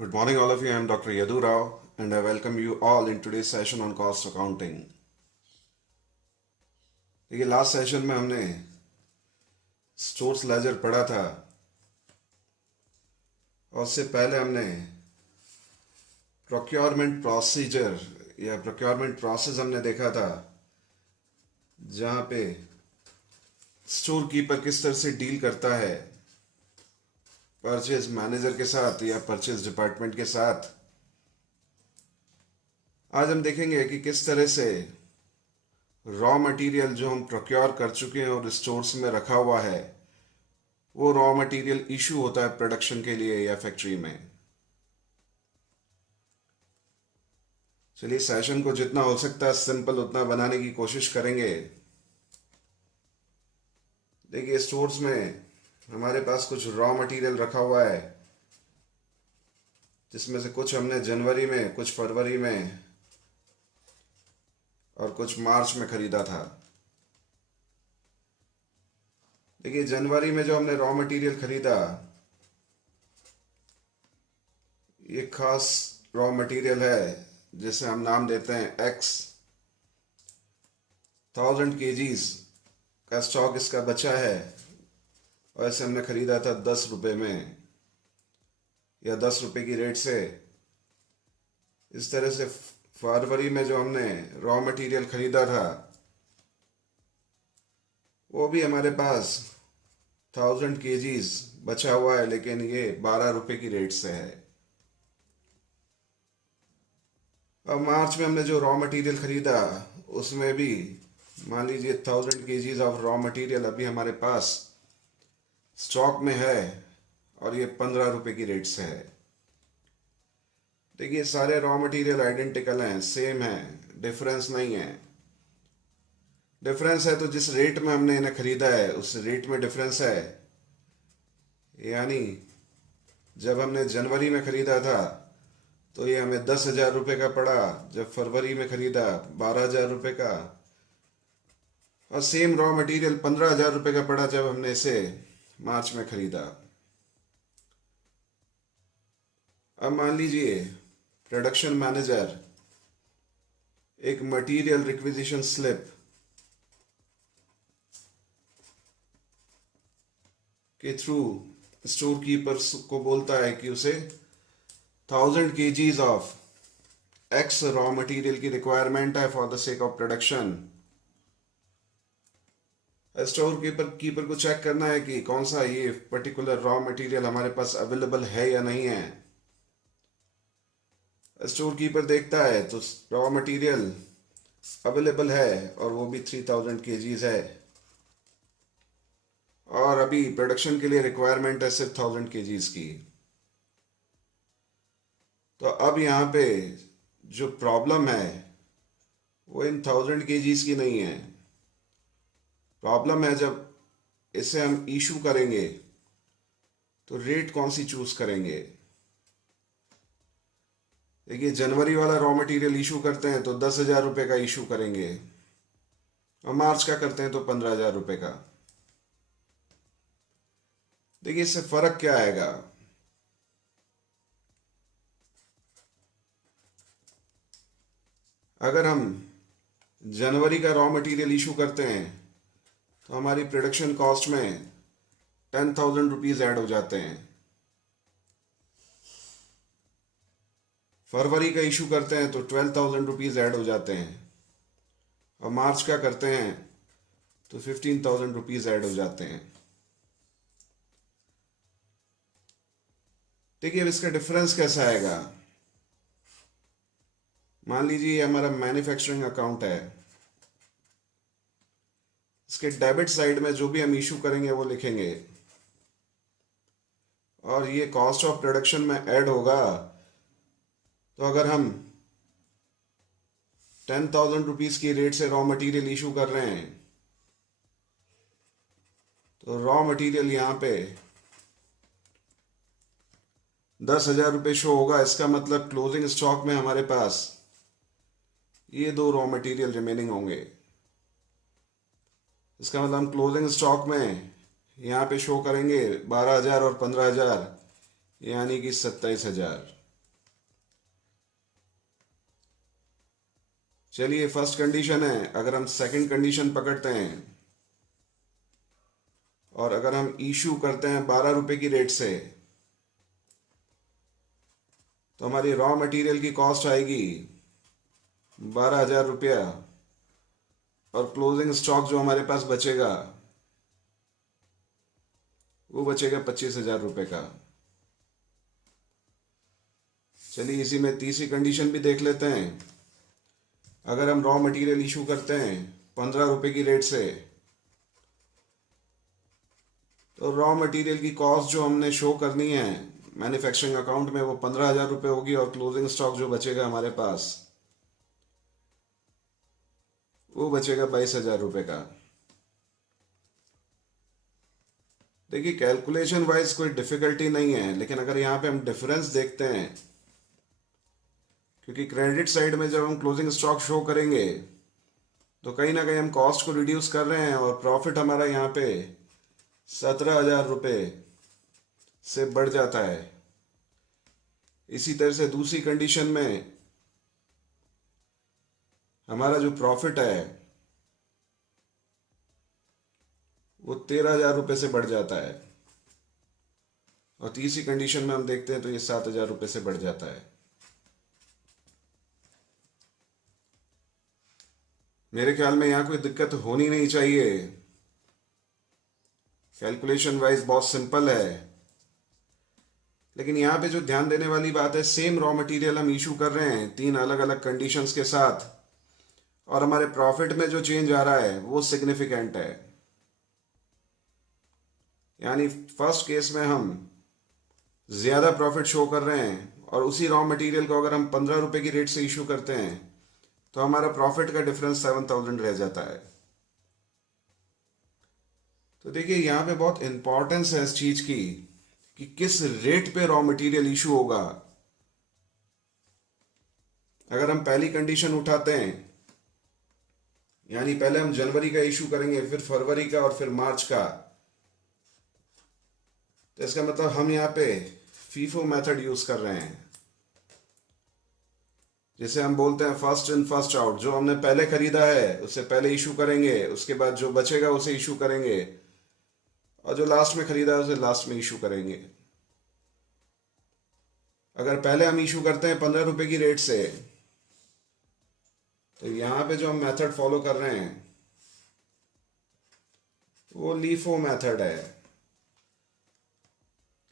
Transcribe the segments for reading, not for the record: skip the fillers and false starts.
Good morning, all of you. I am Dr. Yadu Rao, and I welcome you all in today's session on cost accounting. देखिए, last session में हमने stores ledger पढ़ा था और उससे पहले हमने प्रोक्योरमेंट प्रोसीजर या प्रोक्योरमेंट प्रोसेस हमने देखा था, जहाँ पे स्टोर कीपर किस तरह से डील करता है परचेज मैनेजर के साथ या परचेज डिपार्टमेंट के साथ। आज हम देखेंगे कि किस तरह से रॉ मटेरियल जो हम प्रोक्योर कर चुके हैं और स्टोर्स में रखा हुआ है, वो रॉ मटेरियल इशू होता है प्रोडक्शन के लिए या फैक्ट्री में। चलिए, सेशन को जितना हो सकता है सिंपल उतना बनाने की कोशिश करेंगे। देखिए, स्टोर्स में हमारे पास कुछ रॉ मटेरियल रखा हुआ है, जिसमें से कुछ हमने जनवरी में, कुछ फरवरी में और कुछ मार्च में खरीदा था। देखिए, जनवरी में जो हमने रॉ मटेरियल खरीदा, ये खास रॉ मटेरियल है जिसे हम नाम देते हैं एक्स। 1000 केजीज का स्टॉक इसका बचा है और इसे हमने खरीदा था 10 रुपये में या 10 रुपये की रेट से। इस तरह से फरवरी में जो हमने रॉ मटेरियल खरीदा था, वो भी हमारे पास 1000 केजीज बचा हुआ है, लेकिन ये 12 रुपये की रेट से है। अब मार्च में हमने जो रॉ मटेरियल खरीदा, उसमें भी मान लीजिए 1000 केजीज ऑफ रॉ मटेरियल अभी हमारे पास स्टॉक में है और ये 15 रुपये की रेट से है। देखिए, सारे रॉ मटेरियल आइडेंटिकल हैं, सेम है, डिफरेंस नहीं है। डिफरेंस है तो जिस रेट में हमने इन्हें खरीदा है उस रेट में डिफरेंस है। यानी जब हमने जनवरी में खरीदा था तो ये हमें 10,000 रुपये का पड़ा, जब फरवरी में खरीदा 12,000 रुपये का, और सेम रॉ मटेरियल 15,000 रुपये का पड़ा जब हमने इसे मार्च में खरीदा। अब मान लीजिए प्रोडक्शन मैनेजर एक मटेरियल रिक्विजिशन स्लिप के थ्रू स्टोर कीपर को बोलता है कि उसे 1000 KGs of x raw material की रिक्वायरमेंट है for the sake of production. Store keeper को चेक करना है कि कौन सा ये पर्टिकुलर रॉ मटेरियल हमारे पास अवेलेबल है या नहीं है। स्टोर कीपर देखता है तो रॉ मटेरियल अवेलेबल है और वो भी 3000 केजीज है, और अभी प्रोडक्शन के लिए रिक्वायरमेंट है सिर्फ 1000 केजीज की। तो अब यहाँ पे जो प्रॉब्लम है वो इन 1000 केजीज की नहीं है। प्रॉब्लम है जब इसे हम इशू करेंगे तो रेट कौन सी चूज करेंगे। देखिए, जनवरी वाला रॉ मटेरियल इशू करते हैं तो 10,000 रुपये का इशू करेंगे, और मार्च का करते हैं तो 15,000 रुपये का। देखिए, इससे फर्क क्या आएगा। अगर हम जनवरी का रॉ मटेरियल इशू करते हैं तो हमारी प्रोडक्शन कॉस्ट में 10,000 रुपीज ऐड हो जाते हैं। फरवरी का इशू करते हैं तो 12,000 रुपीज ऐड हो जाते हैं, और मार्च का करते हैं तो 15,000 रुपीज ऐड हो जाते हैं। देखिए, अब इसका डिफरेंस कैसा आएगा। मान लीजिए ये हमारा मैन्युफैक्चरिंग अकाउंट है, इसके डेबिट साइड में जो भी हम इशू करेंगे वो लिखेंगे, और ये कॉस्ट ऑफ प्रोडक्शन में ऐड होगा। तो अगर हम 10,000 रुपीज की रेट से रॉ मटेरियल इशू कर रहे हैं तो रॉ मटेरियल यहाँ पे 10,000 रुपये शो होगा। इसका मतलब क्लोजिंग स्टॉक में हमारे पास ये दो रॉ मटेरियल रिमेनिंग होंगे। इसका मतलब हम क्लोजिंग स्टॉक में यहाँ पे शो करेंगे 12,000 और 15,000, यानी कि 27,000। चलिए फर्स्ट कंडीशन है, अगर हम सेकंड कंडीशन पकड़ते हैं और अगर हम इशू करते हैं 12 रुपए की रेट से, तो हमारी रॉ मटेरियल की कॉस्ट आएगी 12,000 रुपया, और क्लोजिंग स्टॉक जो हमारे पास बचेगा वो बचेगा 25,000 रुपये का। चलिए इसी में तीसरी कंडीशन भी देख लेते हैं। अगर हम रॉ मटेरियल इशू करते हैं 15 रुपए की रेट से, तो रॉ मटेरियल की कॉस्ट जो हमने शो करनी है मैन्युफैक्चरिंग अकाउंट में वो 15,000 रुपये होगी, और क्लोजिंग स्टॉक जो बचेगा हमारे पास वो बचेगा 22,000 रुपये का। देखिए कैलकुलेशन वाइज कोई डिफिकल्टी नहीं है, लेकिन अगर यहाँ पे हम डिफरेंस देखते हैं, क्योंकि क्रेडिट साइड में जब हम क्लोजिंग स्टॉक शो करेंगे तो कहीं ना कहीं हम कॉस्ट को रिड्यूस कर रहे हैं, और प्रॉफिट हमारा यहाँ पे 17,000 रुपये से बढ़ जाता है। इसी तरह से दूसरी कंडीशन में हमारा जो प्रॉफिट है वो 13,000 रुपये से बढ़ जाता है, और तीसरी कंडीशन में हम देखते हैं तो ये 7,000 रुपये से बढ़ जाता है। मेरे ख्याल में यहाँ कोई दिक्कत होनी नहीं चाहिए, कैलकुलेशन वाइज बहुत सिंपल है। लेकिन यहाँ पे जो ध्यान देने वाली बात है, सेम रॉ मटेरियल हम इशू कर रहे हैं 3 अलग अलग कंडीशंस के साथ, और हमारे प्रॉफिट में जो चेंज आ रहा है वो सिग्निफिकेंट है। यानी फर्स्ट केस में हम ज़्यादा प्रॉफिट शो कर रहे हैं, और उसी रॉ मटेरियल को अगर हम 15 रुपए की रेट से इशू करते हैं तो हमारा प्रॉफिट का डिफरेंस 7,000 रह जाता है। तो देखिए यहाँ पे बहुत इंपॉर्टेंस है इस चीज़ की कि किस रेट पे रॉ मटेरियल इशू होगा। अगर हम पहली कंडीशन उठाते हैं, यानी पहले हम जनवरी का इशू करेंगे, फिर फरवरी का, और फिर मार्च का, तो इसका मतलब हम यहाँ पे फीफो मेथड यूज कर रहे हैं, जिसे हम बोलते हैं फर्स्ट इन फर्स्ट आउट। जो हमने पहले खरीदा है उससे पहले इशू करेंगे, उसके बाद जो बचेगा उसे इशू करेंगे, और जो लास्ट में खरीदा है उसे लास्ट में इशू करेंगे। अगर पहले हम इशू करते हैं 15 रुपए की रेट से, तो यहाँ पे जो हम मेथड फॉलो कर रहे हैं वो लीफो मेथड है।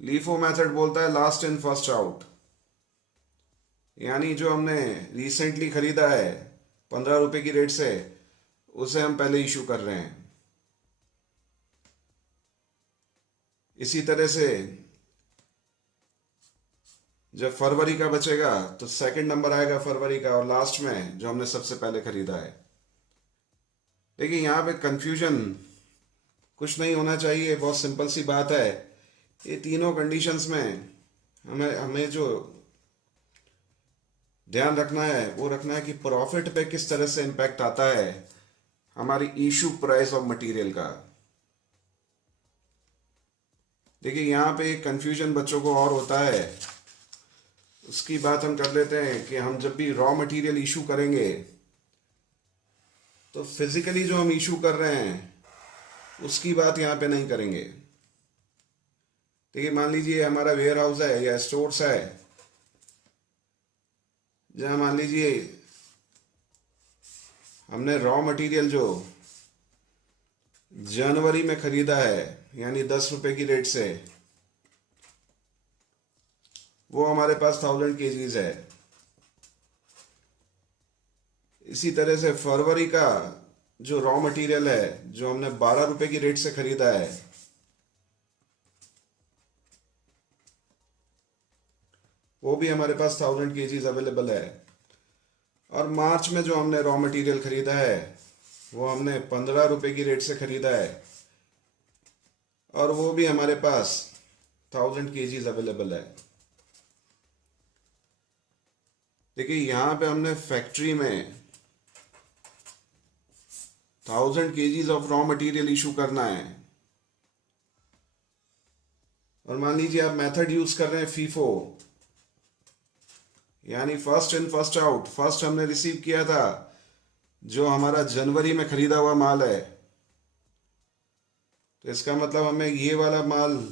लीफो मेथड बोलता है लास्ट इन फर्स्ट आउट, यानी जो हमने रिसेंटली खरीदा है 15 रुपए की रेट से, उसे हम पहले इशू कर रहे हैं। इसी तरह से जब फरवरी का बचेगा तो सेकंड नंबर आएगा फरवरी का, और लास्ट में जो हमने सबसे पहले खरीदा है। देखिए यहाँ पे कंफ्यूजन कुछ नहीं होना चाहिए, बहुत सिंपल सी बात है। ये तीनों कंडीशंस में हमें हमें जो ध्यान रखना है वो रखना है कि प्रॉफिट पे किस तरह से इम्पैक्ट आता है हमारी इशू प्राइस ऑफ मटेरियल का। देखिए यहाँ पे एक कंफ्यूजन बच्चों को और होता है, उसकी बात हम कर लेते हैं कि हम जब भी रॉ मटेरियल इशू करेंगे तो फिजिकली जो हम इशू कर रहे हैं उसकी बात यहाँ पे नहीं करेंगे। देखिए मान लीजिए हमारा वेयर हाउस है या स्टोर्स है, जहाँ मान लीजिए हमने रॉ मटेरियल जो जनवरी में खरीदा है यानी 10 रुपए की रेट से, वो हमारे पास 1000 केजीज है। इसी तरह से फरवरी का जो रॉ मटेरियल है जो हमने 12 रुपए की रेट से खरीदा है, वो भी हमारे पास 1000 केजीज अवेलेबल है। और मार्च में जो हमने रॉ मटेरियल खरीदा है वो हमने 15 रुपए की रेट से खरीदा है, और वो भी हमारे पास 1000 केजीज अवेलेबल है। देखिए यहाँ पे हमने फैक्ट्री में 1000 KGs of raw material issue करना है, और मान लीजिए आप मेथड यूज कर रहे हैं फीफो, यानी first in first out. First हमने रिसीव किया था जो हमारा जनवरी में खरीदा हुआ माल है, तो इसका मतलब हमें ये वाला माल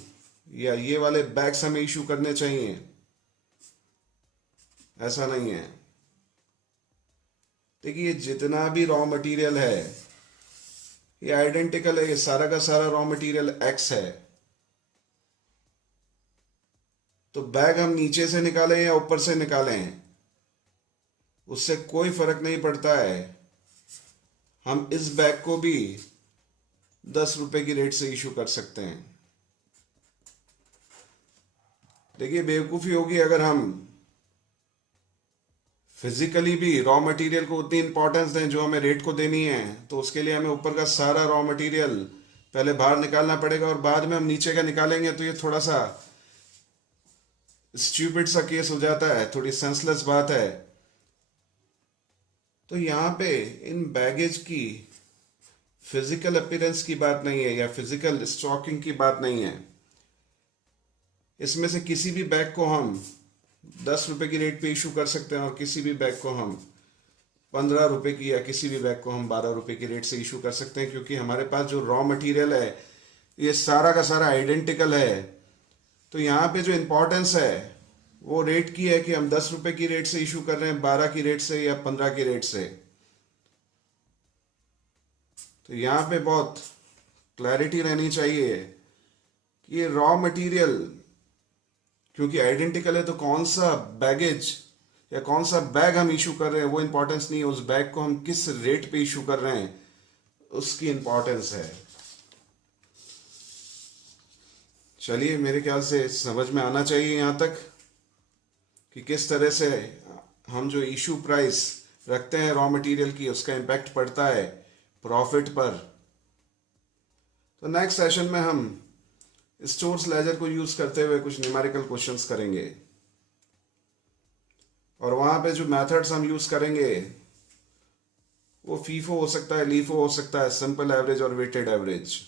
या ये वाले बैग्स हमें इशू करने चाहिए, ऐसा नहीं है। देखिए जितना भी रॉ मटेरियल है ये आइडेंटिकल है, ये सारा का सारा रॉ मटेरियल एक्स है। तो बैग हम नीचे से निकालें या ऊपर से निकालें, उससे कोई फर्क नहीं पड़ता है। हम इस बैग को भी 10 रुपए की रेट से इशू कर सकते हैं। देखिए बेवकूफ़ी होगी अगर हम फिजिकली भी रॉ मटेरियल को उतनी इंपॉर्टेंस दें जो हमें रेट को देनी है, तो उसके लिए हमें ऊपर का सारा रॉ मटेरियल पहले बाहर निकालना पड़ेगा और बाद में हम नीचे का निकालेंगे। तो ये थोड़ा सा स्टूपिड सा केस हो जाता है, थोड़ी सेंसलेस बात है। तो यहाँ पे इन बैगेज की फिजिकल अपीयरेंस की बात नहीं है या फिजिकल स्टॉकिंग की बात नहीं है। इसमें से किसी भी बैग को हम 10 रुपए की रेट पे इशू कर सकते हैं और किसी भी बैग को हम 15 रुपए की या किसी भी बैग को हम 12 रुपए की रेट से इशू कर सकते हैं, क्योंकि हमारे पास जो रॉ मटेरियल है ये सारा का सारा आइडेंटिकल है। तो यहाँ पे जो इम्पोर्टेंस है वो रेट की है कि हम 10 रुपए की रेट से इशू कर रहे हैं, 12 की रेट से या 15 की रेट से। तो यहाँ पे बहुत क्लैरिटी रहनी चाहिए कि ये रॉ मटेरियल क्योंकि आइडेंटिकल है, तो कौन सा बैगेज या कौन सा बैग हम इशू कर रहे हैं वो इंपॉर्टेंस नहीं है, उस बैग को हम किस रेट पे इशू कर रहे हैं उसकी इंपॉर्टेंस है। चलिए मेरे ख्याल से समझ में आना चाहिए यहाँ तक कि किस तरह से हम जो इशू प्राइस रखते हैं रॉ मटेरियल की उसका इम्पैक्ट पड़ता है प्रॉफिट पर। तो नेक्स्ट सेशन में हम स्टोर्स लेजर को यूज करते हुए कुछ न्यूमेरिकल क्वेश्चंस करेंगे और वहां पे जो मेथड्स हम यूज करेंगे वो फीफो हो सकता है, लीफो हो सकता है, सिंपल एवरेज और वेटेड एवरेज।